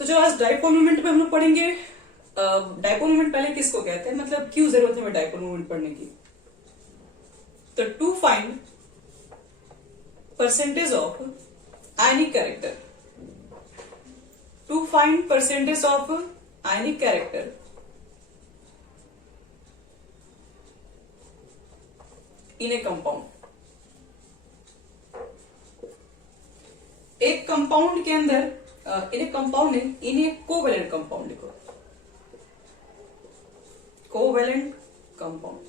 तो जो आज डाइपोल मोमेंट में हम लोग पढ़ेंगे, डाइपोल मोमेंट पहले किसको कहते हैं, मतलब क्यों जरूरत है हमें डाइपोल मोमेंट पढ़ने की। तो to find percentage of ionic character, to find percentage of ionic character in a compound. एक कंपाउंड के अंदर, इन ए कंपाउंड नहीं, इन ए कोवेलेंट कंपाउंड लिखो, कोवेलेंट कंपाउंड।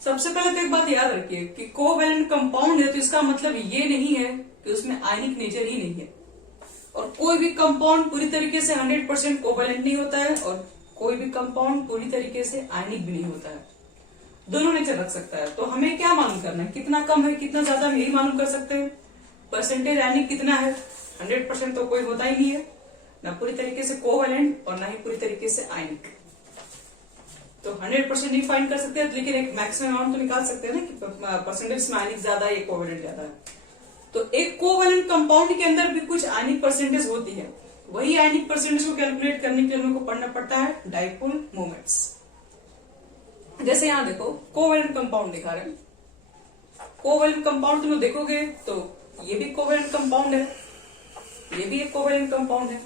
सबसे पहले तो एक बात याद रखिए कि कोवेलेंट कंपाउंड है तो इसका मतलब ये नहीं है कि उसमें आयनिक नेचर ही नहीं है, और कोई भी कंपाउंड पूरी तरीके से 100% कोवेलेंट नहीं होता है, और कोई भी कंपाउंड पूरी तरीके से आयनिक भी नहीं होता है, दोनों नेचर रख सकता है। तो हमें क्या मालूम करना है, कितना कम है कितना ज्यादा, हम यही मालूम कर सकते हैं। परसेंटेज आयनिक कितना है, 100% तो कोई होता ही नहीं है, ना पूरी तरीके से कोवेलेंट और ना ही पूरी तरीके से आयनिक। तो 100% नहीं फाइंड कर सकते, लेकिन एक मैक्सिमम अमाउंट तो निकाल सकते हैं ना कि परसेंटेज में आयनिक ज्यादा है, कोवेलेंट ज्यादा है। तो एक कोवेलेंट कंपाउंड के अंदर भी कुछ आयनिक परसेंटेज होती है, वही आयनिक परसेंटेज को कैलकुलेट करने के लिए हमको पढ़ना पड़ता है डाइपोल मोमेंट्स। जैसे यहां देखो कोवेलेंट कंपाउंड दिखा रहे हैं, कोवेलेंट कंपाउंड तुम देखोगे तो ये भी कोवेलेंट कंपाउंड है, ये भी एक कोवेलेंट कंपाउंड है,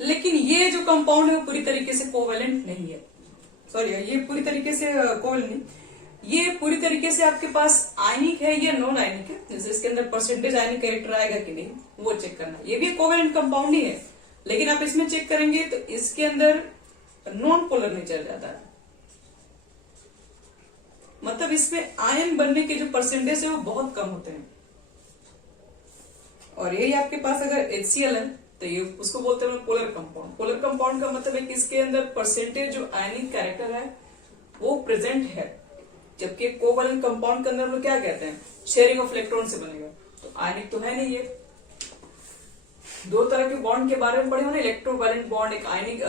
लेकिन ये जो कंपाउंड है वो पूरी तरीके से कोवेलेंट नहीं है। सॉरी, ये पूरी तरीके से कोवेलेंट नहीं, ये पूरी तरीके से आपके पास आयनिक है या नॉन आयनिक है, जैसे इसके अंदर परसेंटेज आयनिक कैरेक्टर आएगा कि नहीं वो चेक करना। ये भी कोवेलेंट कंपाउंड ही है, लेकिन आप इसमें चेक करेंगे तो इसके अंदर नॉन पोलर नेचर जाता है, मतलब इसमें आयन बनने के जो परसेंटेज है वो बहुत कम होते हैं। और यही आपके पास अगर HCl है तो ये उसको बोलते हैं पोलर कंपाउंड। पोलर कंपाउंड का मतलब है कि इसके अंदर परसेंटेज जो आयनिक कैरेक्टर है वो प्रेजेंट है, जबकि कोवेलेंट कंपाउंड के अंदर हम लोग क्या कहते हैं, शेयरिंग ऑफ इलेक्ट्रॉन से बनेगा, तो आयनिक तो है नहीं। ये दो तरह के बॉन्ड के बारे में पढ़े होंगे, इलेक्ट्रोवैलेंट बॉन्ड, एक आयनिक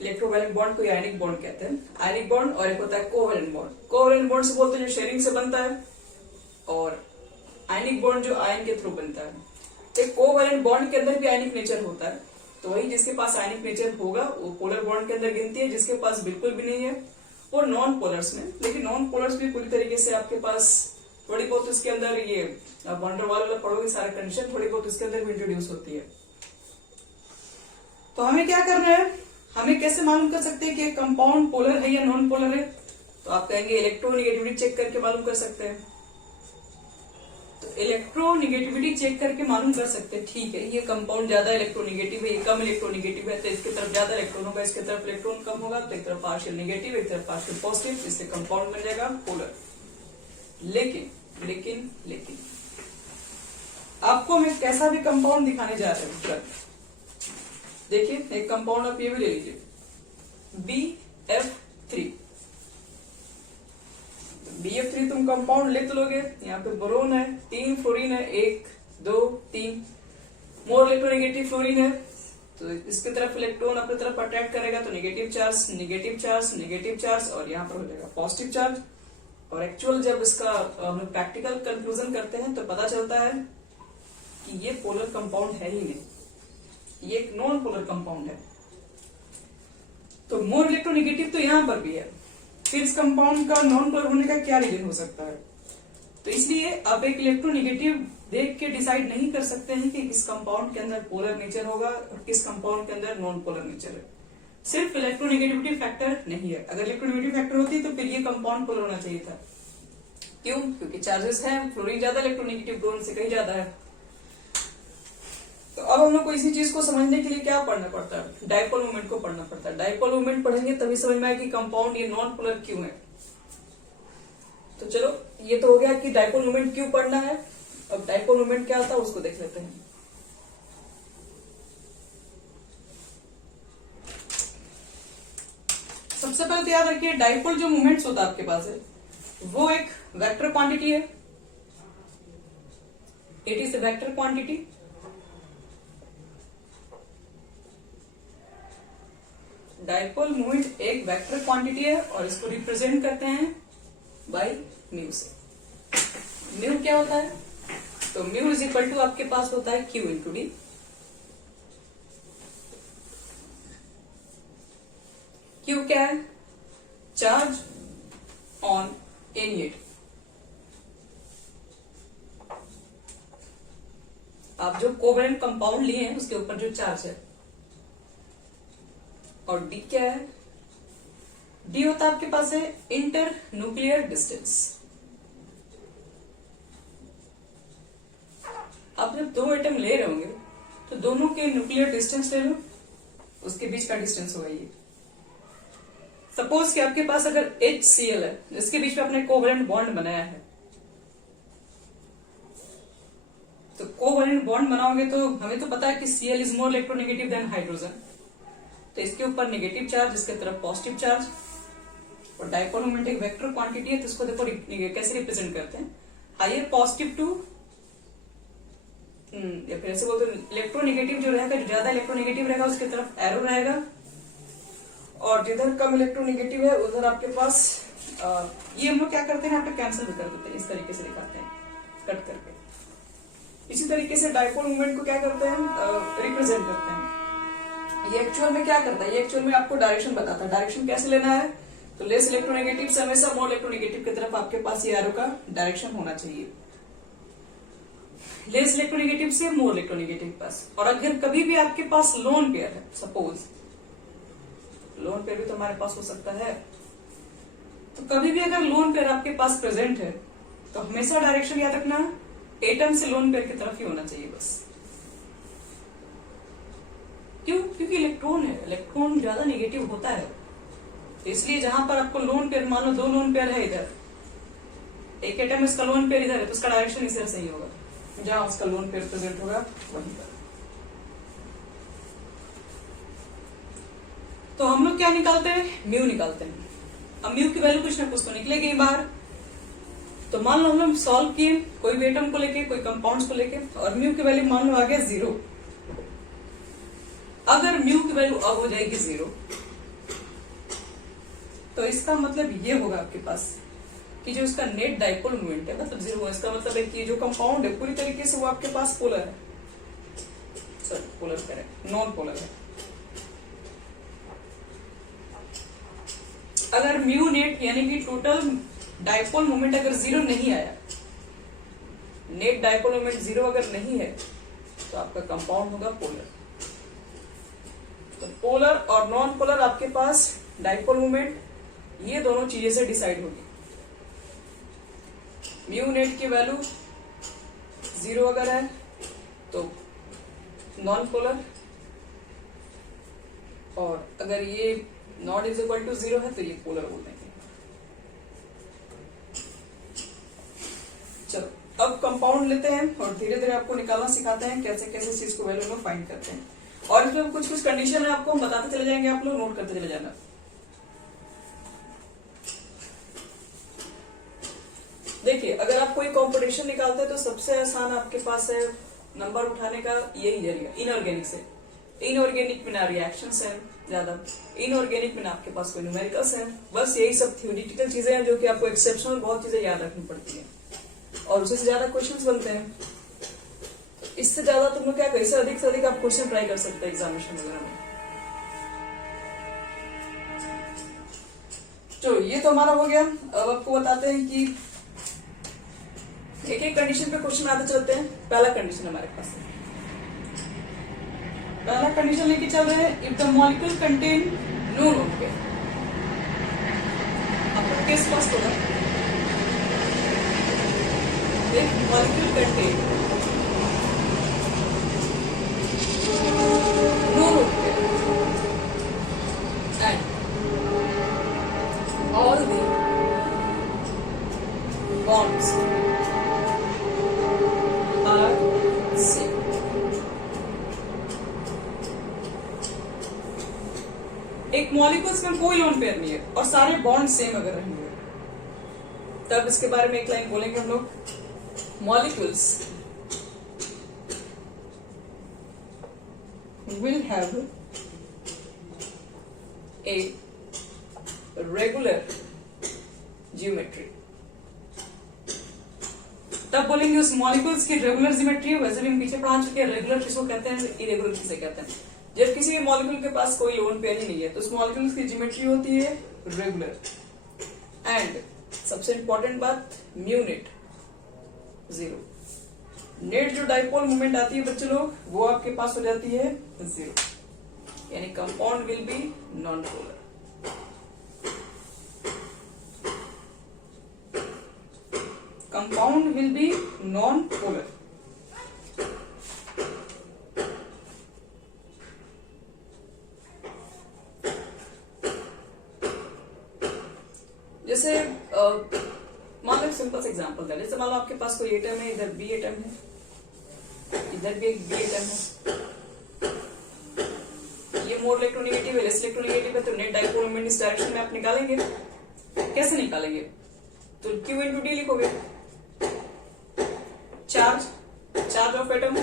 इलेक्ट्रोवैलेंट बॉन्ड को आयनिक बॉन्ड कहते हैं, आयनिक बॉन्ड, और एक होता है कोवेलेंट बॉन्ड। कोवेलेंट बॉन्ड से बोलते हैं जो शेयरिंग से बनता है, और आयनिक बॉन्ड जो आयन के थ्रू बनता है। तो कोवेलेंट बॉन्ड के अंदर भी आयनिक नेचर होता है, तो वही जिसके पास आयनिक नेचर होगा वो पोलर बॉन्ड के अंदर गिनती है, जिसके पास बिल्कुल भी नहीं है वो नॉन पोलर्स में। लेकिन नॉन पोलर्स भी पूरी तरीके से आपके पास थोड़ी बहुत इसके अंदर ये वॉन डेर वाल वाला पढ़ोगे सारा कंडीशन थोड़ी बहुत इसके अंदर भी इंट्रोड्यूस होती है। तो हमें क्या करना है, हमें कैसे मालूम कर सकते हैं कि कंपाउंड पोलर है या नॉन पोलर है, तो आप कहेंगे इलेक्ट्रोनिगेटिविटी चेक करके मालूम कर सकते हैं। तो इलेक्ट्रोनिगेटिविटी चेक करके मालूम कर सकते हैं, ठीक है ये कंपाउंड ज्यादा इलेक्ट्रोनिगेटिव है, ये कम इलेक्ट्रोनिगेटिव है, तो इसकी तरफ ज्यादा इलेक्ट्रॉन होगा, इसकी तरफ इलेक्ट्रॉन कम होगा, तो एक तरफ पार्शियल निगेटिव एक तरफ पार्शियल पॉजिटिव, इससे कंपाउंड बन जाएगा पोलर। लेकिन लेकिन लेकिन आपको मैं कैसा भी कंपाउंड दिखाने जा रहे हैं, देखिए एक कंपाउंड आप ये भी ले लीजिए BF3। BF3 तुम कंपाउंड ले तो लोगे, यहाँ पे बोरोन है, 3 फ्लोरीन है, 1 2 3, मोर इलेक्ट्रोनेगेटिव फ्लोरीन है, तो इसकी तरफ इलेक्ट्रॉन अपनी तरफ अट्रैक्ट करेगा, तो negative charge negative charge negative charge, और यहाँ पर हो जाएगा पॉजिटिव चार्ज। और एक्चुअल जब इसका हम प्रैक्टिकल कंक्लूजन करते हैं तो पता चलता है कि ये पोलर कंपाउंड है ही नहीं, ये एक नॉन पोलर कंपाउंड है। तो मोर इलेक्ट्रोनेगेटिव तो यहां पर भी है, फिर इस कंपाउंड का नॉन पोलर होने का क्या रीजन हो सकता है। तो इसलिए आप एक इलेक्ट्रोनेगेटिव देख के डिसाइड नहीं कर सकते हैं कि किस कंपाउंड के अंदर पोलर नेचर होगा और किस कंपाउंड के अंदर नॉन पोलर नेचर है। सिर्फ इलेक्ट्रोनेगेटिविटी फैक्टर नहीं है, अगर इलेक्ट्रोनेगेटिव फैक्टर होती तो फिर ये कंपाउंड पोलर होना चाहिए था। क्यों? क्योंकि चार्जेस है, फ्लोरीन ज्यादा इलेक्ट्रोनेगेटिव बोरोन से कहीं ज्यादा है। तो अब हम लोग को इसी चीज को समझने के लिए क्या पढ़ना पड़ता है, डाइपोल मोमेंट को पढ़ना पड़ता है। डाइपोल मोमेंट पढ़ेंगे तभी समझ में आएगा कि कंपाउंड ये नॉन पोलर क्यों है। तो चलो ये तो हो गया कि डाइपोल मोमेंट क्यों पढ़ना है। अब डाइपोल मोमेंट क्या होता है उसको देख लेते हैं। सबसे पहले तो याद रखिए डाइपोल जो मोमेंट्स होता है आपके पास है वो एक वेक्टर क्वांटिटी है, it is a vector quantity. Dipole moment एक वेक्टर क्वांटिटी है और इसको रिप्रेजेंट करते हैं बाय म्यू से। म्यू क्या होता है? तो म्यू इज इक्वल टू आपके पास होता है क्यू इंटू डी। क्यू क्या है? Charge on any atom. आप जो कोवेलेंट कंपाउंड लिए हैं उसके ऊपर जो चार्ज है। और डी क्या है? डी होता है आपके पास है इंटर न्यूक्लियर डिस्टेंस। आप जब दो एटम ले रहे होंगे तो दोनों के न्यूक्लियर डिस्टेंस ले लो, उसके बीच का डिस्टेंस होगा ये। सपोज कि आपके पास अगर HCl है जिसके बीच में आपने कोवेलेंट बॉन्ड बनाया है, तो कोवेलेंट बॉन्ड बनाओगे तो हमें तो पता है कि Cl is more electronegative than hydrogen, तो इसके ऊपर नेगेटिव चार्ज, इसके तरफ पॉजिटिव चार्ज। और डायपोल मोमेंट एक वेक्टर क्वांटिटी है, तो इसको देखो कैसे रिप्रेजेंट करते हैं, हायर पॉजिटिव टू या फिर ऐसे बोलते इलेक्ट्रोनेगेटिव जो रहेगा, जो ज्यादा इलेक्ट्रोनेगेटिव रहेगा उसके तरफ एरो रहेगा, और जिधर कम इलेक्ट्रोनेगेटिव है उधर आपके पास ये हम लोग क्या करते हैं यहाँ पे कैंसिल भी कर देते हैं, इस तरीके से दिखाते हैं कट करके। इसी तरीके से डायपोल मूवमेंट को क्या करते हैं, रिप्रेजेंट करते हैं। ये एक्चुअल में क्या करता है, ये एक्चुअल में आपको डायरेक्शन बताता है। डायरेक्शन कैसे लेना है, तो लेस इलेक्ट्रोनेगेटिव से हमेशा मोर इलेक्ट्रोनेगेटिव की तरफ आपके पास ये एरो का डायरेक्शन होना चाहिए, लेस इलेक्ट्रोनेगेटिव से मोर इलेक्ट्रोनेगेटिव पास। और अगर कभी भी आपके पास लोन पेयर है, सपोज लोन पेयर भी तो हमारे पास हो सकता है, तो कभी भी अगर लोन पेयर आपके पास प्रेजेंट है तो हमेशा डायरेक्शन याद रखना एटम से लोन पेयर की तरफ ही होना चाहिए बस। क्यों? क्योंकि इलेक्ट्रॉन है, इलेक्ट्रॉन ज्यादा नेगेटिव होता है, इसलिए जहां पर आपको लोन पेयर, मान लो दो लोन पेयर है, इधर एक एटम इसका लोन पेयर इधर है, तो उसका डायरेक्शन इधर सही होगा, जहां उसका लोन पेयर प्रेजेंट होगा वहीं पर। तो हम लोग क्या निकालते हैं, म्यू निकालते हैं। अब म्यू की वैल्यू कुछ ना कुछ तो निकलेगी बाहर। तो मान लो हम लोग सॉल्व किए कोई भी एटम को लेके, कोई कंपाउंड्स को लेके, और म्यू की वैल्यू मान लो आ गया 0। अगर म्यू की वैल्यू अब हो जाएगी 0, तो इसका मतलब ये होगा आपके पास कि जो इसका नेट डाइपोल मोमेंट है मतलब 0 है। इसका मतलब है कि जो कंपाउंड है पूरी तरीके से वो आपके पास पोलर है, सॉरी पोलर करें, नॉन पोलर है। अगर म्यू नेट यानी कि टोटल डाइपोल मोमेंट अगर 0 नहीं आया, नेट डाइपोल मोमेंट 0 अगर नहीं है, तो आपका कंपाउंड होगा पोलर। तो पोलर और नॉन पोलर आपके पास डाइपोल मोमेंट ये दोनों चीजें से डिसाइड होगी। म्यू नेट की वैल्यू 0 अगर है तो नॉन पोलर, और अगर ये नॉट इज इक्वल टू 0 है तो ये पोलर बोल देंगे। चलो अब कंपाउंड लेते हैं और धीरे धीरे आपको निकालना सिखाते हैं कैसे कैसे चीज को वैल्यू में फाइंड करते हैं। और इसमें कुछ कुछ कंडीशन है आपको हम बताते चले जाएंगे, आप लोग नोट करते चले जाना। देखिए अगर आप कोई कॉम्पिटिशन निकालते हैं तो सबसे आसान आपके पास है नंबर उठाने का यही जरिया इनऑर्गेनिक से। इनऑर्गेनिक में ना रिएक्शंस है ज्यादा, इनऑर्गेनिक में ना आपके पास कोई न्यूमेरिकल्स है, बस यही सब थ्योरेटिकल चीजें हैं जो कि आपको एक्सेप्शनल बहुत चीजें याद रखनी पड़ती है और उससे ज्यादा क्वेश्चंस बनते हैं। तो इससे ज्यादा तुम लोग क्या करें, इससे अधिक आप क्वेश्चन ट्राई कर सकते हैं एग्जामिनेशन वगैरह में। तो ये तो हमारा हो गया। अब आपको बताते हैं कि एक एक कंडीशन पे क्वेश्चन आते चलते हैं। पहला कंडीशन हमारे पास है, पहला कंडीशन लेके चल रहे हैं, if the molecule contain no lone pair. आपको केस फर्स्ट होगा, एक molecule contain no lone pair and all the bonds are same. एक मॉलिक्यूल्स में कोई लोन पेयर नहीं है और सारे बॉन्ड सेम अगर रहेंगे, तब इसके बारे में एक लाइन बोलेंगे हम लोग, molecules will have a regular geometry. तब बोलेंगे उस मॉलिक्यूल्स की रेगुलर ज्योमेट्री है। वैसे भी हम पीछे पढ़ा चुके हैं, रेगुलर किसको कहते हैं, इरेगुलर किसे कहते हैं। जब किसी भी मॉलिक्यूल के पास कोई लोन पेयर ही नहीं है तो उस मॉलिक्यूल्स की ज्योमेट्री होती है रेगुलर। एंड सबसे इंपॉर्टेंट बात, म्यू नेट 0। नेट जो डाइपोल मूवमेंट आती है बच्चे लोग, वो आपके पास हो जाती है 0, यानी compound will be non polar. Compound will be non polar. जैसे मान लो सिंपल सा एग्जांपल था, जैसे मान लो आपके पास कोई एटम है, इधर बी एटम है, इधर भी एक बी एटम है, ये मोर इलेक्ट्रोनेगेटिव है, लेस इलेक्ट्रोनेगेटिव है, तो नेट डाइपोल मोमेंट इस डायरेक्शन में आप निकालेंगे। कैसे निकालेंगे, तो Q इंटू डी लिखोगे। चार्ज ऑफ एटम,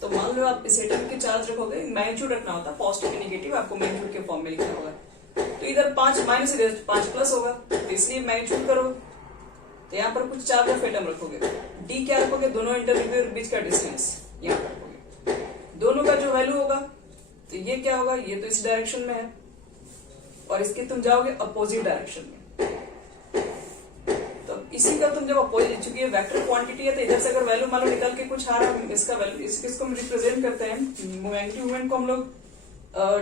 तो मान लो आप इस एटम के चार्ज रखोगे, मैग्नीट्यूड रखना होता है, पॉजिटिव नेगेटिव आपको मैग्नीट्यूड के फॉर्म में लिखना होगा। तो इधर 5 माइनस, इधर 5 प्लस होगा, तो इसलिए मैग्नीट्यूड करो, तो यहाँ पर कुछ चार्ज ऑफ एटम रखोगे। डी क्या रखोगे, दोनों इंटरमीडिएट के बीच का डिस्टेंस यहाँ पर रखोगे। दोनों का जो वैल्यू होगा, तो ये क्या होगा, ये तो इस डायरेक्शन में है और इसके तुम जाओगे अपोजिट डायरेक्शन में। तो इसी का तुम जब अपोजिट, चूंकि वेक्टर क्वांटिटी है तो इधर से अगर वैल्यू मान लो निकल के कुछ आ रहा है, इसका वैल्यू, इसको हम रिप्रेजेंट करते हैं, मैग्नेटिक मोमेंट को हम लोग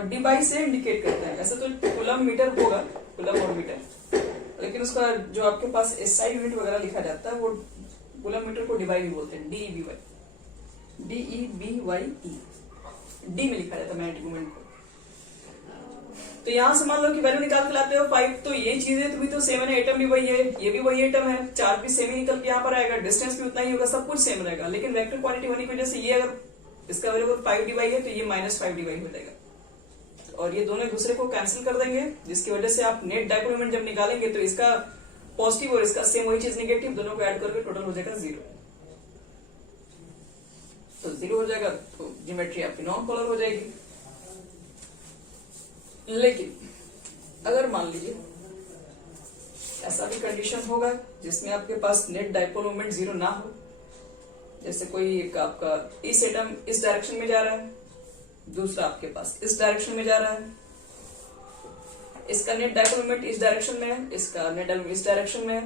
डी बाई से इंडिकेट करते हैं। वैसे तो कूलम मीटर होगा, कूलम और मीटर, लेकिन उसका जो आपके पास एसआई यूनिट वगैरह लिखा जाता है वो कूलम मीटर को डिवाई भी बोलते हैं, DEBY डी में लिखा जाता है मैग्नेटिक मोमेंट को। तो यहां से मान लो कि वैल्यू निकाल के लाते हो 5, तो ये चीजें तो भी तो सेम है, एटम भी वही है, ये भी वही एटम है, चार्ज भी सेम ही निकल के यहाँ पर आएगा, डिस्टेंस भी उतना ही होगा, सब कुछ सेम रहेगा। लेकिन वेक्टर क्वांटिटी होने की वजह से ये अगर इसका वैल्यू 5 डिवाई है तो ये -5 डिवाई हो जाएगा, और ये दोनों एक दूसरे को कैंसिल कर देंगे, जिसकी वजह से आप नेट डाइपोल मोमेंट जब निकालेंगे तो इसका पॉजिटिव और इसका सेम वही चीज नेगेटिव, दोनों को ऐड करके टोटल हो जाएगा 0। तो 0 हो जाएगा तो ज्योमेट्री आपकी नॉन पोलर हो जाएगी। लेकिन अगर मान लीजिए ऐसा भी कंडीशन होगा जिसमें आपके पास नेट डाइपोल मोमेंट 0 ना हो, जैसे कोई एक आपका इस एटम इस डायरेक्शन में जा रहा है, दूसरा आपके पास इस डायरेक्शन में जा रहा है, इसका नेट डाइपोल मोमेंट इस डायरेक्शन में है, इसका नेट डाइपोल इस डायरेक्शन में है,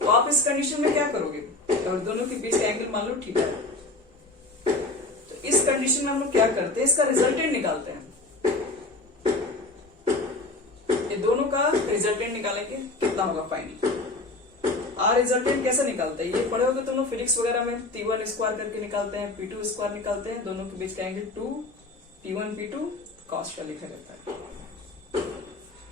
तो आप इस कंडीशन में क्या करोगे, और दोनों के बीच का एंगल मान लो थीटा है, तो इस कंडीशन में हम लोग क्या करते हैं, इसका रिजल्टेंट निकालते हैं। ये दोनों का रिजल्टेंट निकालेंगे, कितना होगा फाइनल। रिजल्टेंट कैसे निकालते हैं, ये पढ़े होगे तुम लोग फिजिक्स वगैरह में, T1 स्क्वायर करके निकालते हैं, P2 स्क्वायर निकालते हैं, दोनों के बीच का एंगल 2 T1 P2 cos का लिखा जाता है।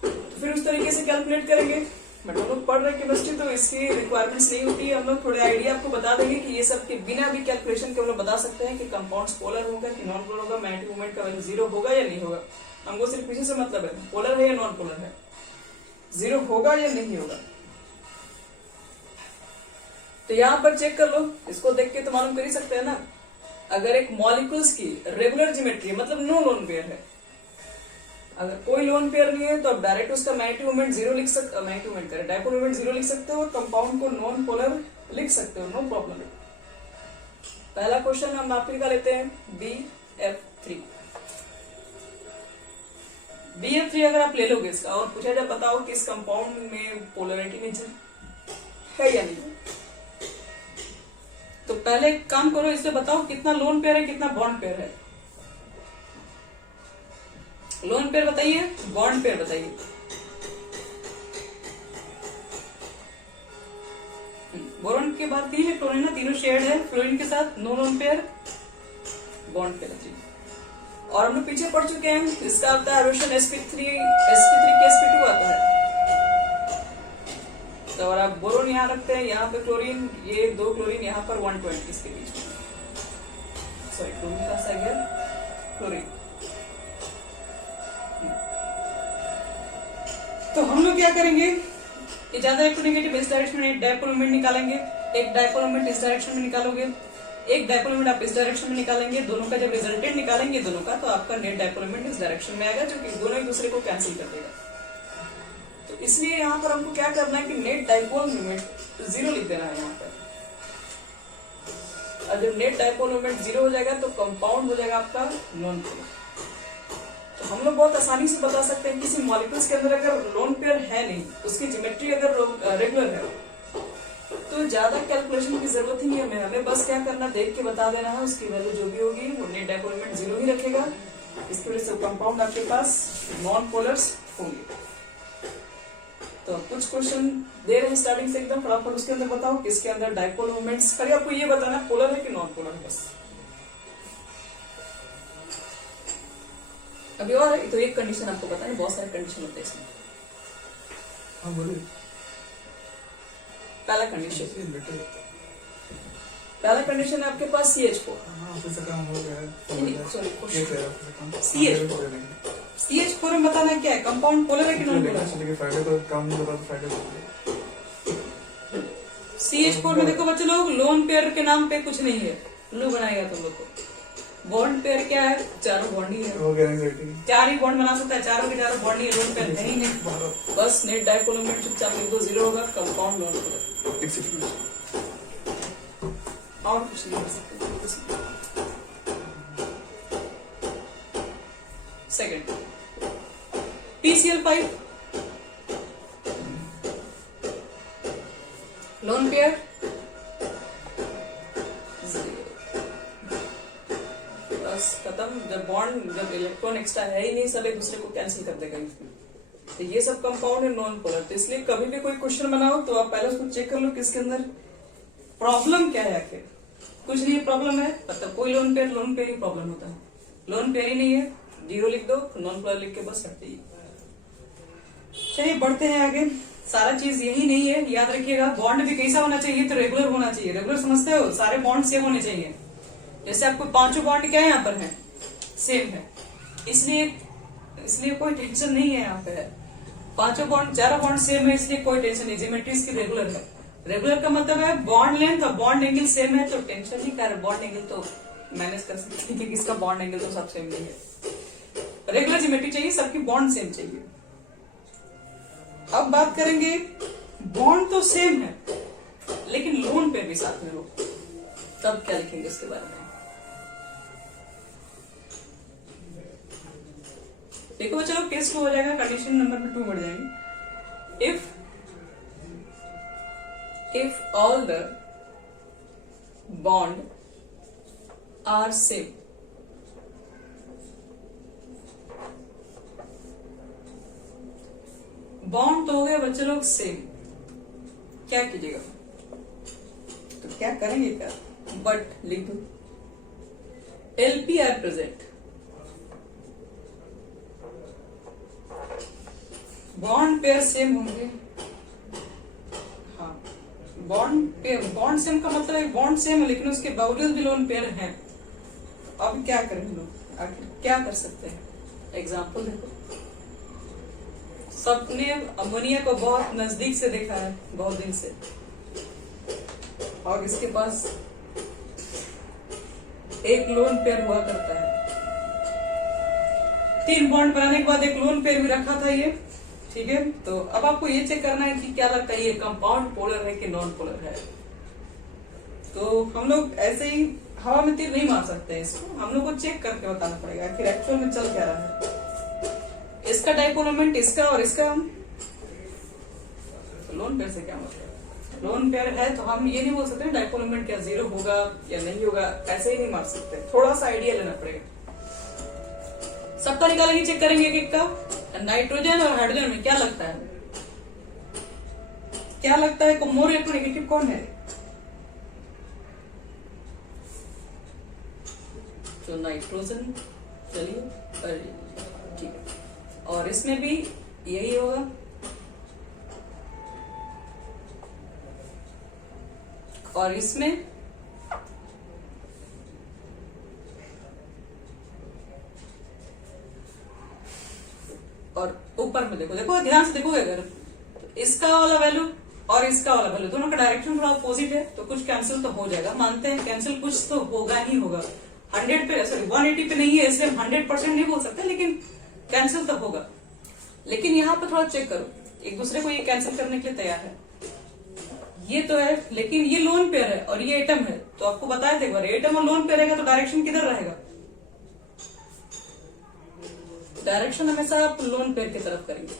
तो फिर उस तरीके से कैलकुलेट करेंगे। बट हम लोग पढ़ रहे केमिस्ट्री तो इसकी रिक्वायरमेंट्स नहीं होती है, हम लोग थोड़े आइडिया आपको बता देंगे कि ये सब के बिना भी कैलकुलेशन के हम लोग बता सकते हैं कि कंपाउंड्स पोलर होगा कि नॉन पोलर होगा, मैग्नेटिक मोमेंट का वैल्यू 0 होगा या नहीं होगा। हमको सिर्फ पीछे से मतलब है पोलर है या नॉन पोलर है, 0 होगा या नहीं होगा। तो यहाँ पर चेक कर लो, इसको देख के तो मालूम कर ही सकते हैं ना। अगर एक मॉलिक्यूल्स की रेगुलर ज्योमेट्री है, मतलब नो लोन पेयर है, अगर कोई लोन पेयर नहीं है तो आप डायरेक्ट उसका मैग्नेटिक मोमेंट 0 लिख सकते, मैग्नेटिक मोमेंट करें डाइपोल मोमेंट 0 लिख सकते हो और कंपाउंड को नॉन पोलर लिख सकते हो, नो प्रॉब्लम। पहला क्वेश्चन हम आपके का लेते हैं BF3। BF3 अगर आप ले लोगे इसका और पूछा जाए बताओ कि इस कंपाउंड में पोलरिटी नेचर है या नहीं, तो पहले एक काम करो, इससे बताओ कितना लोन पेयर है कितना बॉन्ड पेयर है। लोन पेयर बताइए, बॉन्ड पेयर बताइए। बोरॉन के बाद 3 इलेक्ट्रॉन है ना, तीनों शेयर्ड है, फ्लोरीन के साथ no lone pair, bond pair है। और हम लोग पीछे पढ़ चुके हैं, इसका आता है एरोशन sp3 के sp2 आता है। तो अगर आप बोरोन यहाँ रखते हैं, यहाँ पे क्लोरीन, ये 2 क्लोरीन यहाँ पर 120 इसके बीच में, सॉरी क्लोरीन का सा गया क्लोरीन। तो हम लोग क्या करेंगे, ये ज्यादा इलेक्ट्रोनेगेटिव इस डायरेक्शन में डाइपोल मोमेंट निकालेंगे, एक डाइपोल मोमेंट इस डायरेक्शन में निकालोगे, एक डाइपोल मोमेंट आप इस डायरेक्शन में निकालेंगे, दोनों का जब रिजल्टेंट निकालेंगे दोनों का, तो आपका नेट डाइपोल मोमेंट इस डायरेक्शन में आएगा, जो कि दोनों एक दूसरे को कैंसिल कर देगा। तो इसलिए यहाँ पर हमको क्या करना है कि नेट डाइपोल मोमेंट 0 लिख देना है यहाँ पर। और जब नेट डायपोल मोमेंट 0 हो जाएगा तो कंपाउंड हो जाएगा आपका नॉन पोलर। तो हम लोग बहुत आसानी से बता सकते हैं किसी मॉलिक्यूल्स के अंदर अगर लोन पेयर है नहीं, उसकी ज्योमेट्री अगर रेगुलर है तो ज्यादा कैलकुलेशन की जरूरत ही नहीं है हमें बस क्या करना, देख के बता देना है, उसकी वैल्यू जो भी होगी वो नेट डायपोल मोमेंट 0 ही रखेगा। इसकी वजह से कंपाउंड आपके पास नॉन पोलर्स होंगे। तो कुछ क्वेश्चन दे रहे हैं स्टार्टिंग से एकदम फटाफट, उसके अंदर बताओ किसके अंदर डायपोल मोमेंट्स, खाली आपको ये बताना पोलर है कि नॉन पोलर, बस। अभी और तो एक कंडीशन आपको पता है, बहुत सारे कंडीशन होते हैं इसमें। हाँ बोलिए। पहला कंडीशन है आपके पास CH4। CH4 में बताना क्या है, कंपाउंड पोलर है कि नॉन पोलर। CH4 में देखो बच्चे लोग, लोन पेयर के नाम पे कुछ नहीं है, लू बनाएगा तुम लोग को। बॉन्ड पेयर क्या है, चारों बॉन्ड ही है, 4 ही बॉन्ड बना सकता है, चारों के चारों बॉन्ड ही है, लोन पेयर है ही नहीं। बस नेट डायपोल मोमेंट चुपचाप लिख दो 0 होगा, कंपाउंड नॉन पोलर। और कुछ नहीं कर सकते। सेकंड PCl5 लोन पेयर बस खत्म। जब बॉन्ड, जब इलेक्ट्रॉन एक्स्ट्रा है ही नहीं, सब एक दूसरे को कैंसिल कर देगा। तो ये सब कंपाउंड है नॉन पोलर। तो इसलिए कभी भी कोई क्वेश्चन बनाओ तो आप पहले उसको चेक कर लो किसके अंदर प्रॉब्लम क्या है। आखिर कुछ नहीं प्रॉब्लम है, मतलब कोई लोन पेयर ही प्रॉब्लम होता है। लोन पेयर ही नहीं है, 0 लिख दो, नॉन पोलर लिख के बस हट जाइए। चलिए बढ़ते हैं आगे। सारा चीज यही नहीं है, याद रखिएगा। बॉन्ड भी कैसा होना चाहिए, तो रेगुलर होना चाहिए। रेगुलर समझते हो, सारे बॉन्ड सेम होने चाहिए। जैसे आपको 5 बॉन्ड क्या है यहाँ पर है, सेम है, इसलिए कोई टेंशन नहीं है। यहाँ पे 5 बॉन्ड 4 बॉन्ड सेम है, इसलिए कोई टेंशन नहीं। ज्योमेट्री इसकी रेगुलर है। रेगुलर का मतलब है बॉन्ड लेंथ और बॉन्ड एंगल सेम है, तो टेंशन नहीं कर। बॉन्ड एंगल तो मैनेज कर सकते हैं, क्योंकि इसका बॉन्ड एंगल तो सब सेम नहीं है। रेगुलर ज्योमेट्री चाहिए, सबकी बॉन्ड सेम चाहिए। अब बात करेंगे, बॉन्ड तो सेम है लेकिन लोन पे भी साथ में हो, तब क्या लिखेंगे इसके बारे में। देखो चलो केस 2 हो जाएगा, कंडीशन नंबर 2 बढ़ जाएंगे। if all the bond are same, bond तो हो गया बच्चे लोग सेम, क्या कीजिएगा, तो क्या करेंगे क्या, बट लिख दो LP are present. Bond pair same होंगे, हाँ बॉन्ड सेम का मतलब है बॉन्ड सेम है लेकिन उसके बावजूद भी लोन पेयर है। अब क्या करें लोग, आखिर क्या कर सकते हैं। एग्जाम्पल देखो, सबने अमोनिया को बहुत नजदीक से देखा है, बहुत दिन से, और इसके पास एक लोन पेयर हुआ करता है। 3 बॉन्ड बनाने के बाद एक लोन पेयर भी रखा था ये, ठीक है। तो अब आपको ये चेक करना है कि क्या लगता है ये कंपाउंड पोलर है कि नॉन पोलर है। तो हम लोग ऐसे ही हवा में तीर नहीं मार सकते, इसको हम लोग को चेक करके बताना पड़ेगा आखिर एक्चुअल में चल क्या रहा है। इसका डायपोल मोमेंट इसका और इसका, तो लोन पेयर से क्या मतलब, लोन पेयर है तो हम ये नहीं बोल सकते डायपोल मोमेंट क्या 0 होगा या नहीं होगा, ऐसे ही नहीं मार सकते, थोड़ा सा आइडिया लेना पड़ेगा। सबका निकालेंगे, चेक करेंगे एक का। नाइट्रोजन और हाइड्रोजन में क्या लगता है, क्या लगता है मोर इलेक्ट्रोनेगेटिव कौन है, तो नाइट्रोजन। चलिए ठीक है, और इसमें भी यही होगा, और इसमें और ऊपर में देखो, देखो ध्यान से देखोगे अगर, तो इसका वाला वैल्यू और इसका वाला वैल्यू दोनों का डायरेक्शन थोड़ा अपोजिट है, तो कुछ कैंसिल तो हो जाएगा, मानते हैं कैंसिल कुछ तो होगा ही होगा। 100 पे सॉरी 180 पे नहीं है इसलिए 100% नहीं बोल सकते, लेकिन कैंसिल तो होगा। लेकिन यहाँ पे थोड़ा चेक करो, एक दूसरे को ये कैंसिल करने के लिए तैयार है। ये तो है, लेकिन ये लोन पेयर है और ये एटम है, तो आपको बताया था एक बार, एटम और लोन पेयर रहेगा तो डायरेक्शन किधर रहेगा? डायरेक्शन हमेशा आप लोन पेयर की तरफ करेंगे,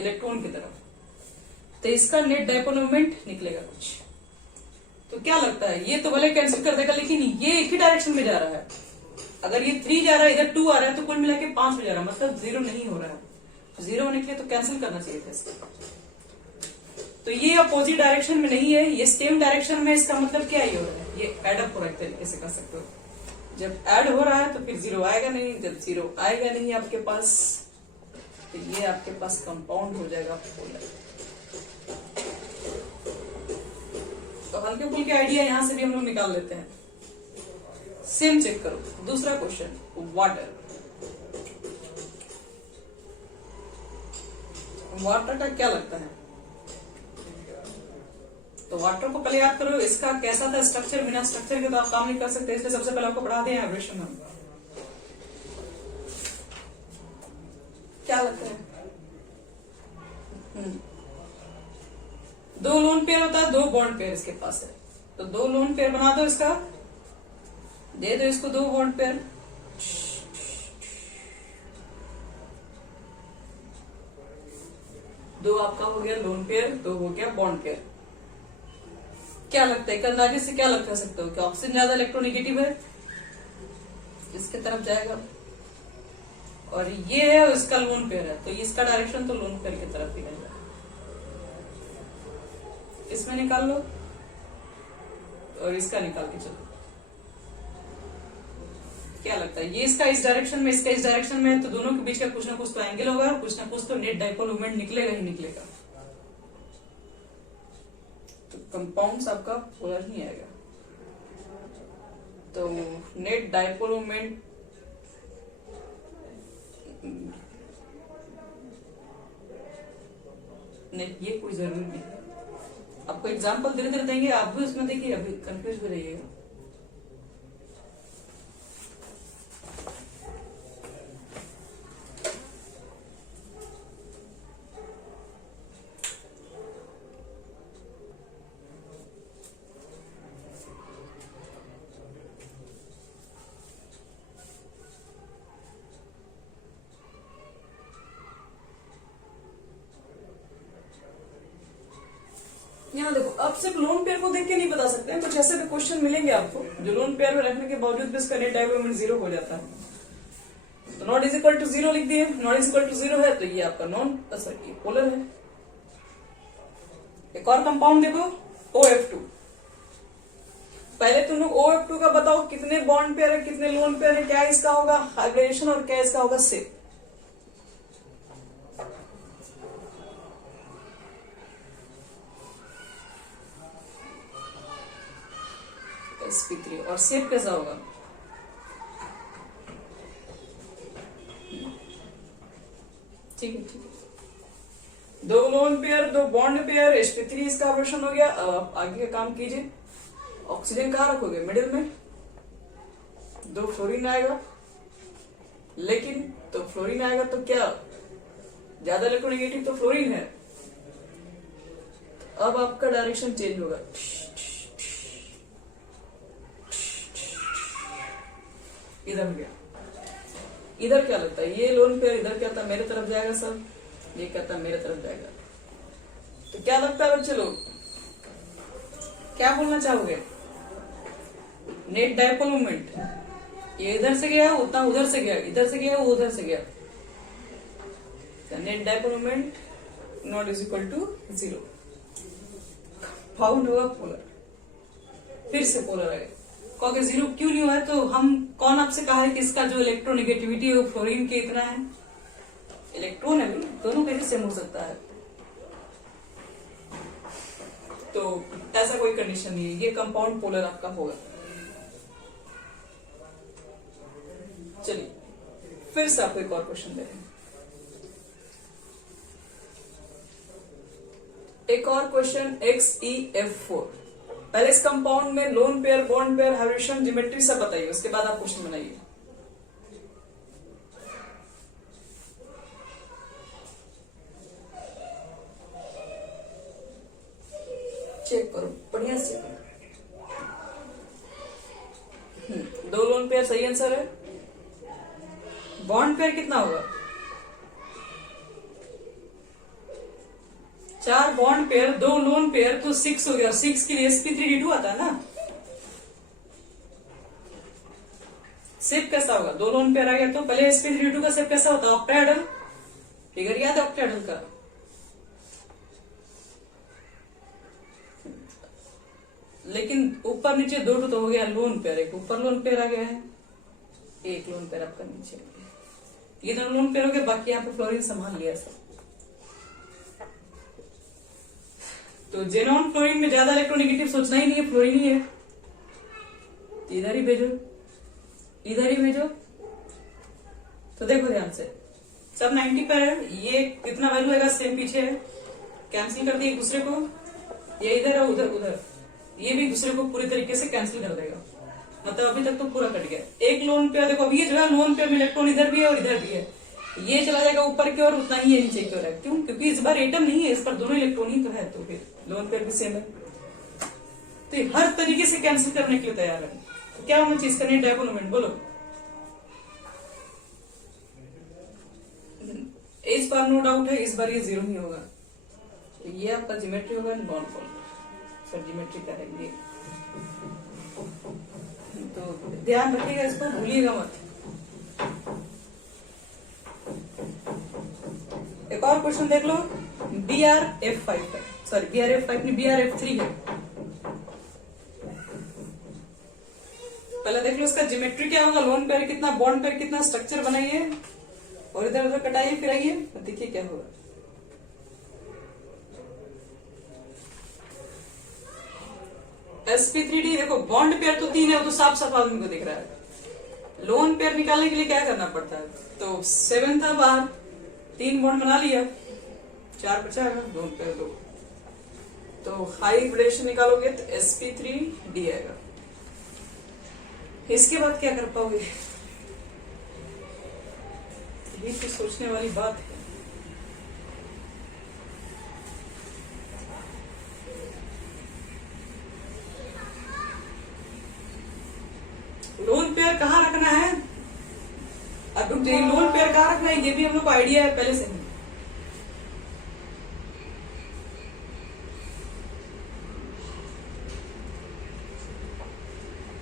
इलेक्ट्रॉन की तरफ। तो इसका नेट डायपोल मोमेंट निकलेगा कुछ। तो क्या लगता है, ये तो भले कैंसिल कर देगा, लेकिन ये एक ही डायरेक्शन में जा रहा है। अगर ये 3 जा रहा है, इधर 2 आ रहा है, तो कुल मिला के 5 हो जा रहा है, मतलब 0 नहीं हो रहा है। 0 होने के लिए तो कैंसिल करना चाहिए था इसको। तो ये अपोजिट डायरेक्शन में नहीं है, ये सेम डायरेक्शन में। इसका मतलब क्या ही हो रहा है, ये एड अप हो रहा है, एक तरीके से कर सकते हो। जब ऐड हो रहा है तो फिर 0 आएगा नहीं, जब 0 आएगा नहीं आपके पास, तो ये आपके पास कंपाउंड हो जाएगा पोलर। तो हल्के फुल्के आइडिया यहां से भी हम लोग निकाल लेते हैं। सेम चेक करो, दूसरा क्वेश्चन, वाटर। वाटर का क्या लगता है? तो वाटर को पहले याद करो, इसका कैसा था स्ट्रक्चर। बिना स्ट्रक्चर के तो आप काम नहीं कर सकते, इसलिए सबसे पहले आपको पढ़ा दें वाइब्रेशन हम। क्या लगता है? 2 लोन पेयर होता है, 2 बॉन्ड पेयर इसके पास है, तो 2 लोन पेयर बना दो, इसका दे दो इसको 2 बॉन्ड पेयर। दो आपका हो गया लोन पेयर, 2 हो गया बॉन्ड पेयर। क्या लगता है, एक अंदाजे से क्या लग सकते हो कि ऑक्सीजन ज्यादा इलेक्ट्रोनेगेटिव है, इसके तरफ जाएगा, और ये है इसका लोन पेयर है, तो इसका डायरेक्शन तो लोन पेयर की तरफ ही रहेगा। इसमें निकाल लो और इसका निकाल के चलो। क्या लगता है, ये इसका इस डायरेक्शन में, इसका इस डायरेक्शन में है, तो दोनों के बीच का कुछ ना कुछ तो एंगल होगा, कुछ ना कुछ तो नेट डायपोल मोमेंट निकलेगा ही निकलेगा। तो कंपाउंड्स आपका पोलर ही आएगा। तो नेट डायपोल मोमेंट नहीं, ये कोई जरूरी नहीं है। आपको एग्जांपल धीरे धीरे देंगे, आप भी उसमें देखिए, अभी कंफ्यूज हो रहिएगा। यहाँ देखो, आप सिर्फ लोन पेयर को देख के नहीं बता सकते हैं, कुछ ऐसे भी क्वेश्चन मिलेंगे आपको जो लोन पेयर में रखने के बावजूद भी इसका नेट डायपोल मोमेंट 0 हो जाता है। तो नॉट इज इक्वल टू 0 लिख दिए, नॉट इज इक्वल टू 0 है तो ये आपका नॉन सॉरी पोलर है। एक और कंपाउंड देखो, OF2। पहले तुम लोग OF2 का बताओ, कितने बॉन्ड पेयर है, कितने लोन पेयर है, क्या इसका होगा हाइब्रिडेशन और क्या इसका होगा शेप। sp3 और शेप कैसा होगा? ठीक है, ठीक है। 2 lone pair, 2 bond pair, sp3 इसका ऑपरेशन हो गया। अब आप आगे का काम कीजिए। ऑक्सीजन कहाँ रखोगे? मिडिल में। 2 फ्लोरीन आएगा, लेकिन तो फ्लोरीन आएगा तो क्या ज्यादा इलेक्ट्रोनेगेटिव तो फ्लोरीन है। अब आपका डायरेक्शन चेंज होगा, इधर हो गया। इधर क्या लगता है, ये लोन पेयर इधर क्या था, मेरे तरफ जाएगा सर, ये कहता है मेरे तरफ जाएगा। तो क्या लगता है बच्चे लोग, क्या बोलना चाहोगे? नेट डायपोल मोमेंट, ये इधर से गया उतना उधर से गया, इधर से गया वो उधर से गया, net dipole moment not is equal to 0। Found हुआ पोलर, फिर से पोलर आएगा। कहोगे 0 क्यों नहीं हुआ है, तो हम कौन आपसे कहा है कि इसका जो इलेक्ट्रोनेगेटिविटी है वो फ्लोरीन के इतना है? इलेक्ट्रॉन है, दोनों कैसे सेम हो सकता है? तो ऐसा कोई कंडीशन नहीं है, ये कंपाउंड पोलर आपका होगा। चलिए फिर से आपको एक और क्वेश्चन दे रहे हैं। एक और क्वेश्चन XeF4। पहले इस कंपाउंड में lone pair, bond pair, hybridisation, geometry सब बताइए, उसके बाद आप क्वेश्चन बनाइए। चेक करो, बढ़िया से चेक करो। दो लोन पेयर सही आंसर है। बॉन्ड पेयर कितना होगा? 4 बॉन्ड पेयर, 2 लोन पेयर, तो 6 हो गया। 6 के लिए sp3d2 आता है ना। शेप कैसा होगा? 2 लोन पेयर आ गया तो पहले sp3d2 का शेप कैसा होता है? ऑक्टाहेड्रल। फिगर याद है ऑक्टाहेड्रल का? लेकिन ऊपर नीचे 2 तो हो गया लोन पेयर। एक ऊपर लोन पेयर आ गया है, एक लोन पेयर आपका नीचे। ये दोनों लोन पेयर हो गए, बाकी यहाँ पे फ्लोरीन संभाल लिया सब। तो जेनॉन फ्लोरीन में ज्यादा इलेक्ट्रोनेगेटिव सोचना ही नहीं है, फ्लोरीन ही है। इधर ही भेजो, इधर ही भेजो। तो देखो ध्यान से, सब 90 पर है। ये कितना वैल्यू आएगा? सेम पीछे है, कैंसिल कर दिए एक दूसरे को। ये इधर है, उधर उधर, ये भी दूसरे को पूरी तरीके से कैंसिल कर देगा। मतलब अभी तक तो पूरा कट गया। एक लोन पेयर देखो, अभी ये जो है लोन पेयर में इलेक्ट्रॉन इधर भी है और इधर भी है। ये चला जाएगा ऊपर की ओर, उतना ही है नीचे की ओर है। क्यों? क्योंकि इस बार एटम नहीं है, इस पर दोनों इलेक्ट्रॉन ही तो है, तो फिर लोन पेयर भी सेम है। तो ये हर तरीके से कैंसिल करने के लिए तैयार है। तो क्या होना चाहिए इसका नेट डायगोनल मोमेंट? बोलो। इस बार नो डाउट है, इस बार ये 0 ही होगा। तो ये आपका ज्योमेट्री होगा, नॉन पोलर। सर ज्योमेट्री करेंगे तो ध्यान रखिएगा, इसको भूलिएगा मत। एक और क्वेश्चन देख लो। BrF5 है, सॉरी BrF5 नहीं, BrF3 है। पहले देख लो इसका ज्योमेट्री क्या होगा, लोन पेयर कितना, बॉन्ड पेयर कितना, स्ट्रक्चर बनाइए और इधर उधर कटाइए, फिर आइए देखिए क्या होगा। sp3d देखो, बॉन्ड पेयर तो 3 है, वो तो साफ साफ आदमी को दिख रहा है। लोन पेयर निकालने के लिए क्या करना पड़ता है? तो 7 था बाहर, 3 बॉन्ड बना लिया, 4 बचा है, लोन पेयर 2। तो हाइब्रिडेशन निकालोगे तो sp3d आएगा। इसके बाद क्या कर पाओगे? ये तो सोचने वाली बात है। लोन पेयर कहाँ रखना है? अब रुक जाइए, लोन पेयर कहाँ रखना है ये भी हम लोग को आइडिया है पहले से ही।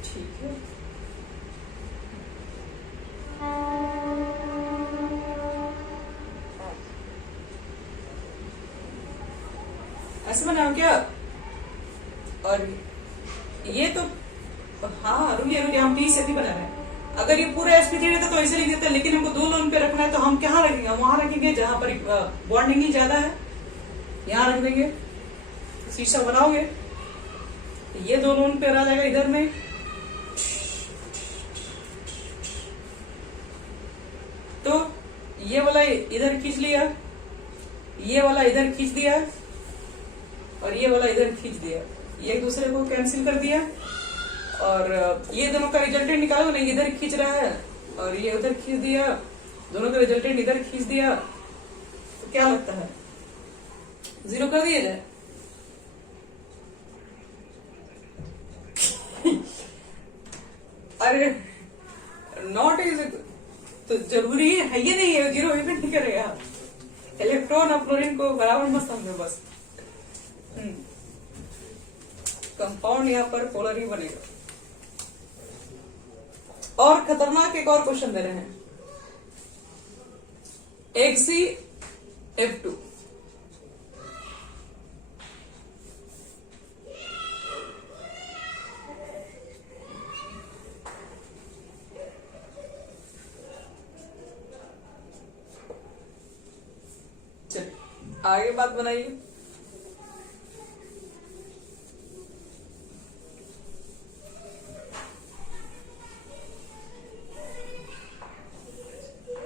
ठीक है, ऐसे बनाओ क्या? और ये तो हाँ, रुकिए रुकिए, हम टी से भी बना रहे हैं। अगर ये पूरा sp3 रहता तो ऐसे लिख देते, लेकिन हमको 2 लोन पे रखना है तो हम कहाँ रखेंगे? हम वहां रखेंगे जहां पर बॉन्ड एंगल ज्यादा है, यहाँ रख देंगे। शीशा बनाओगे तो ये 2 लोन पे आ जाएगा इधर में, तो ये वाला इधर खींच लिया, ये वाला इधर खींच दिया और ये वाला इधर खींच दिया। ये एक दूसरे को कैंसिल कर दिया और ये दोनों का रिजल्टेंट निकालो ना, इधर खींच रहा है और ये उधर खींच दिया, दोनों का रिजल्टेंट इधर खींच दिया। तो क्या लगता है? 0 कर दिया जाए? अरे नॉट इज तो जरूरी है ये नहीं है, 0 इवेंट नहीं करेगा। इलेक्ट्रॉन और फ्लोरीन को बराबर मत समझो बस। कंपाउंड यहाँ पर पोलर ही बनेगा। और खतरनाक एक और क्वेश्चन दे रहे हैं, HCF2। चलिए आगे बात बनाइए।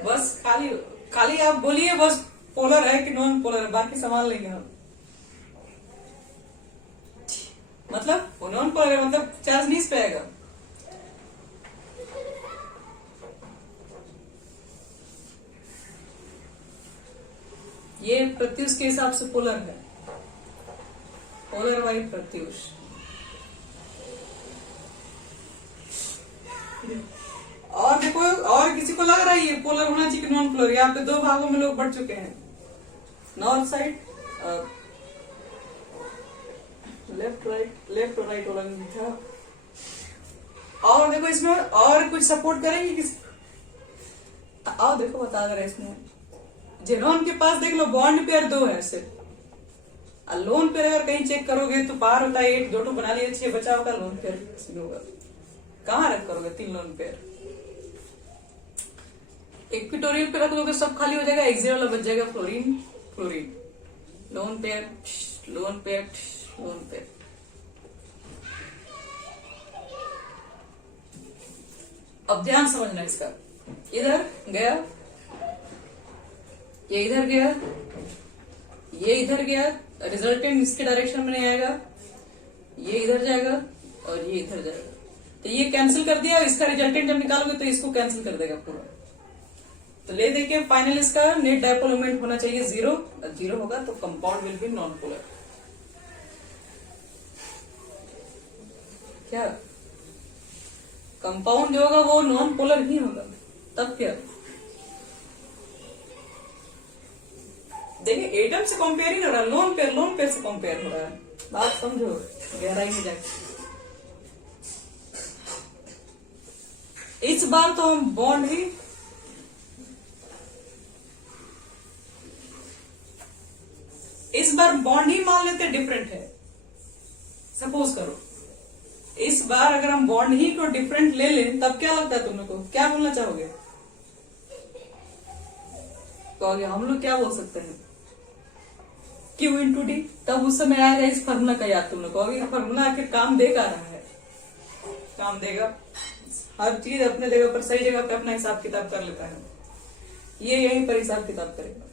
बस खाली खाली आप बोलिए बस, पोलर है कि नॉन पोलर है, बाकी संभाल लेंगे हम। मतलब वो नॉन पोलर है, मतलब चार्ज नहीं इस पे आएगा। ये प्रत्युष के हिसाब से पोलर है। Polar white Pratyush. और देखो, और किसी को लग रहा है ये पोलर होना चाहिए कि नॉन पोलर? यहाँ पे दो भागों में लोग बढ़ चुके हैं, नॉर्थ साइड, लेफ्ट और राइट वाला नहीं था। और देखो इसमें और कुछ सपोर्ट करेंगे किस? आओ देखो बता दे रहे इसमें जेनॉन के पास देख लो बॉन्ड पेयर 2 है सिर्फ। लोन पेयर अगर कहीं चेक करोगे तो बाहर होता है 8, 2 बना लिए 6 बचा होगा लोन पेयर होगा। कहाँ रख करोगे 3 लोन पेयर? इक्विटोरियल पे रख दोगे सब खाली हो जाएगा, एक्सियल वाला बच जाएगा fluorine fluorine. Lone pair lone pair lone pair. अब ध्यान समझना इसका, इधर गया, ये इधर गया, ये इधर गया, रिजल्टेंट इसके डायरेक्शन में नहीं आएगा, ये इधर जाएगा और ये इधर जाएगा। तो ये कैंसिल कर दिया, इसका रिजल्टेंट जब निकालोगे तो इसको कैंसिल कर देगा पूरा। तो ले देखिए फाइनल इसका नेट डायपोल मोमेंट होना चाहिए 0, और 0 होगा तो compound will be non polar. क्या कंपाउंड जो होगा वो नॉन पोलर ही होगा। तब क्या देखिए एटम से कंपेयर ही नहीं हो रहा, लोन पेयर से कंपेयर हो रहा है। बात समझो गहराई में जाके। इस बार तो हम बॉन्ड ही मान लेते डिफरेंट है। सपोज करो इस बार अगर हम बॉन्ड ही को डिफरेंट ले लें तब क्या लगता है तुम लोग को? क्या बोलना चाहोगे? कहोगे हम लोग क्या बोल सकते हैं? Q into D. तब उस समय आएगा इस फार्मूला का याद। तुम लोग कहोगे फार्मूला आखिर काम देगा रहा है, काम देगा। हर चीज अपने जगह पर सही जगह पे अपना हिसाब किताब कर लेता है, ये यहीं पर हिसाब किताब करेगा।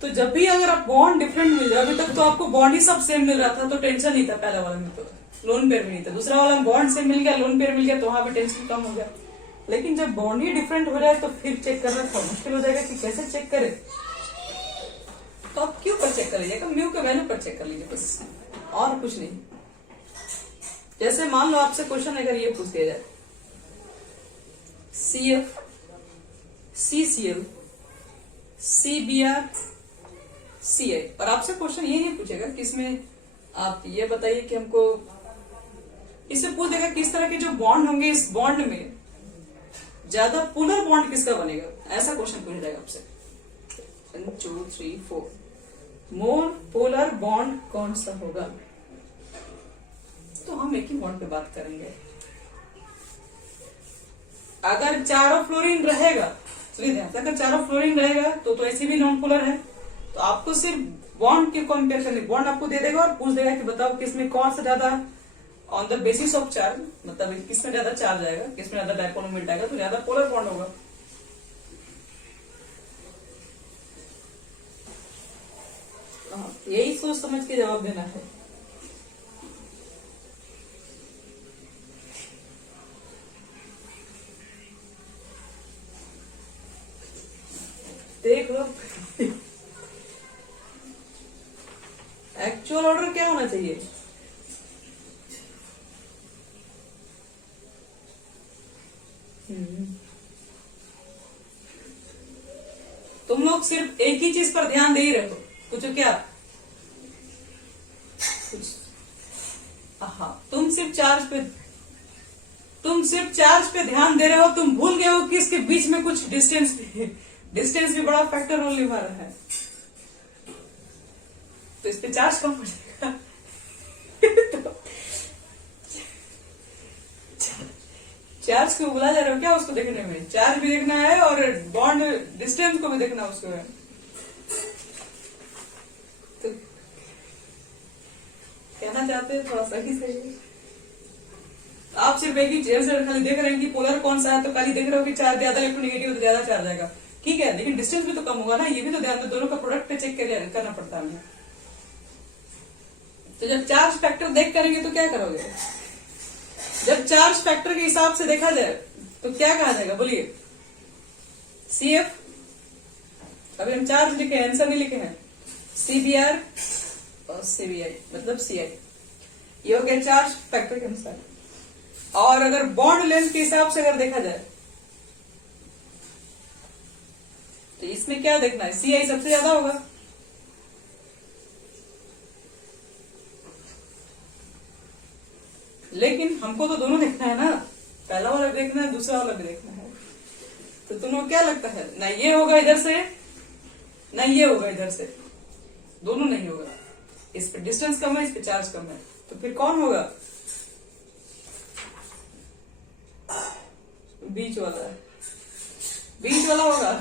तो जब भी अगर आप बॉन्ड डिफरेंट मिल जाए, अभी तक तो आपको बॉन्ड ही सब सेम मिल रहा था तो टेंशन नहीं था पहला वाला में, तो लोन पेयर में नहीं था। दूसरा वाला बॉन्ड सेम मिल गया, लोन पेयर मिल गया तो वहां पे टेंशन कम हो गया। लेकिन जब बॉन्ड ही डिफरेंट हो जाए तो फिर चेक करना थोड़ा मुश्किल हो जाएगा कि कैसे चेक करे। तो आप क्यों पर चेक कर लीजिएगा, म्यू के वैल्यू पर चेक कर लीजिए बस, और कुछ नहीं। जैसे मान लो आपसे क्वेश्चन अगर ये पूछ दिया जाए CF CCl CBr CI, और आपसे क्वेश्चन ये नहीं पूछेगा कि इसमें आप ये बताइए कि हमको, इससे पूछ देगा किस तरह के जो बॉन्ड होंगे इस बॉन्ड में ज्यादा पोलर बॉन्ड किसका बनेगा, ऐसा क्वेश्चन पूछ जाएगा आपसे। 1 2 3 4 मोर पोलर बॉन्ड कौन सा होगा? तो हम एक ही बॉन्ड पे बात करेंगे। अगर चारों फ्लोरीन रहेगा, अगर चारों फ्लोरीन रहेगा तो ऐसे भी नॉन पोलर है। तो आपको सिर्फ बॉन्ड के कंपेयर करने, बॉन्ड आपको दे देगा और पूछ देगा कि बताओ किसमें कौन सा ज्यादा on the basis of charge, मतलब किसमें ज्यादा चार्ज आएगा, किसमें ज्यादा डायपोल मोमेंट आएगा, तो ज्यादा पोलर बॉन्ड होगा। यही सोच समझ के जवाब देना है। देख लो एक्चुअल ऑर्डर क्या होना चाहिए? तुम लोग सिर्फ एक ही चीज पर ध्यान दे ही रहे हो, पूछो क्या? तुम सिर्फ चार्ज पे ध्यान दे रहे हो। तुम भूल गए हो कि इसके बीच में कुछ डिस्टेंस भी बड़ा फैक्टर रोल निभा रहा है। तो इस पे चार्ज कम हो जाएगा। तो चार्ज को बुला जा रहे हो क्या उसको देखने में? चार्ज भी देखना है और बॉन्ड डिस्टेंस को भी देखना उसको है। तो कहना चाहते हैं थोड़ा सही सही। आप सिर्फ एक ही चेयर से खाली देख रहे हैं कि पोलर कौन सा है, तो खाली देख रहे हो कि चार्ज ज्यादा इलेक्ट्रोनेगेटिव तो ज्यादा चार्ज आएगा, ठीक है, लेकिन डिस्टेंस भी तो कम होगा ना। ये भी तो ध्यान दो, दोनों का प्रोडक्ट पे चेक करना पड़ता है हमें। तो जब चार्ज फैक्टर देख करेंगे तो क्या करोगे? जब चार्ज फैक्टर के हिसाब से देखा जाए तो क्या कहा जाएगा बोलिए? CF, अभी हम चार्ज लिखे हैं, आंसर नहीं लिखे हैं। CBr और सीबीआई मतलब सीआई। ये हो गया चार्ज फैक्टर के अनुसार। और अगर बॉन्ड लेंथ के हिसाब से अगर देखा जाए तो इसमें क्या देखना है, सीआई सबसे ज्यादा होगा। लेकिन हमको तो दोनों देखना है ना, पहला वाला भी देखना है, दूसरा वाला भी देखना है। तो तुम्हें क्या लगता है, ना ये होगा इधर से ना ये होगा इधर से, दोनों नहीं होगा। इस पे डिस्टेंस कम है, इस पे चार्ज कम है, तो फिर कौन होगा, बीच वाला, बीच वाला होगा।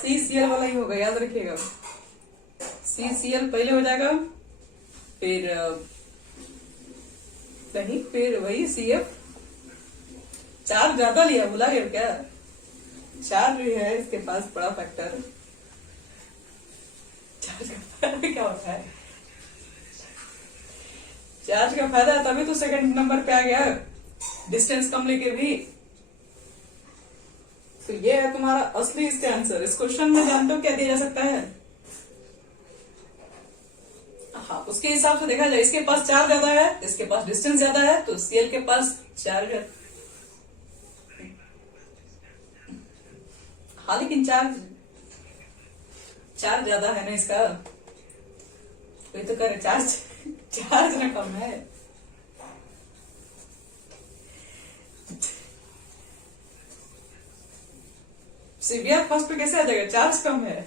CCl वाला ही होगा, याद रखिएगा। CCl पहले हो जाएगा, फिर नहीं, फिर वही CF। चार्ज ज्यादा लिया, भुला गया क्या, चार्ज भी है इसके पास बड़ा फैक्टर। चार्ज का फायदा क्या होता है, चार्ज का फायदा है तभी तो सेकंड नंबर पे आ गया, डिस्टेंस कम लेके भी। तो ये है तुम्हारा असली इसका आंसर। इस क्वेश्चन में जानते हो क्या दिया जा सकता है, हाँ उसके हिसाब से देखा जाए, इसके पास चार्ज ज्यादा है, इसके पास डिस्टेंस ज्यादा है, तो Cl के पास चार्ज है। हाँ लेकिन चार्ज ज्यादा है ना इसका, कोई तो करे चार्ज चार्ज ना कम है। सीबीआर फर्स्ट पे कैसे आ जाएगा, चार्ज कम है।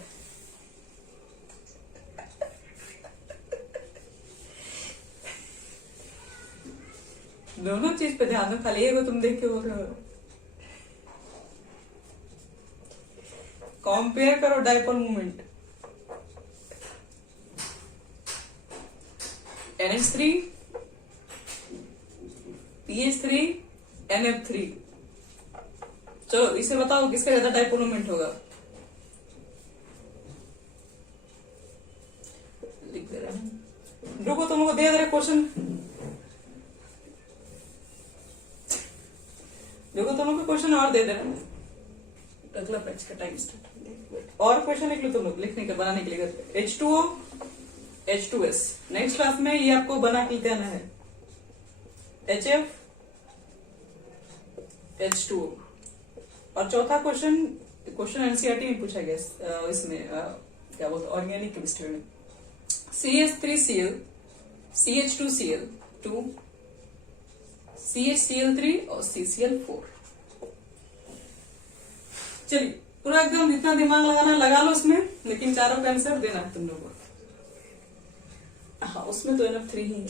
दोनों चीज पे ध्यान दो, खाली एक तुम देख के बोल रहे हो। कंपेयर करो dipole movement, NH3 PH3 NF3। चलो इसे बताओ किसका ज्यादा डायपोल मूवमेंट होगा, लिख दे रहा हूं, रुको तुमको दे रहे क्वेश्चन, देखो तुम लोग क्वेश्चन और दे दे रहे हैं, अगला बैच का टाइम स्टार्ट। और क्वेश्चन लिख लो तुम लोग, लिखने के बनाने के लिए घर पे। H2O H2S, नेक्स्ट क्लास में ये आपको बना के देना है। HF H2O। और चौथा क्वेश्चन एनसीईआरटी में पूछा गया, इसमें क्या बोलते ऑर्गेनिक केमिस्ट्री में, CH3Cl CH2Cl 2 CHCl3 और CCl4। चलिए पूरा एकदम जितना दिमाग लगाना लगा लो उसमें, लेकिन चारों का आंसर देना है तुम लोगों को। हाँ उसमें तो NF3 ही है।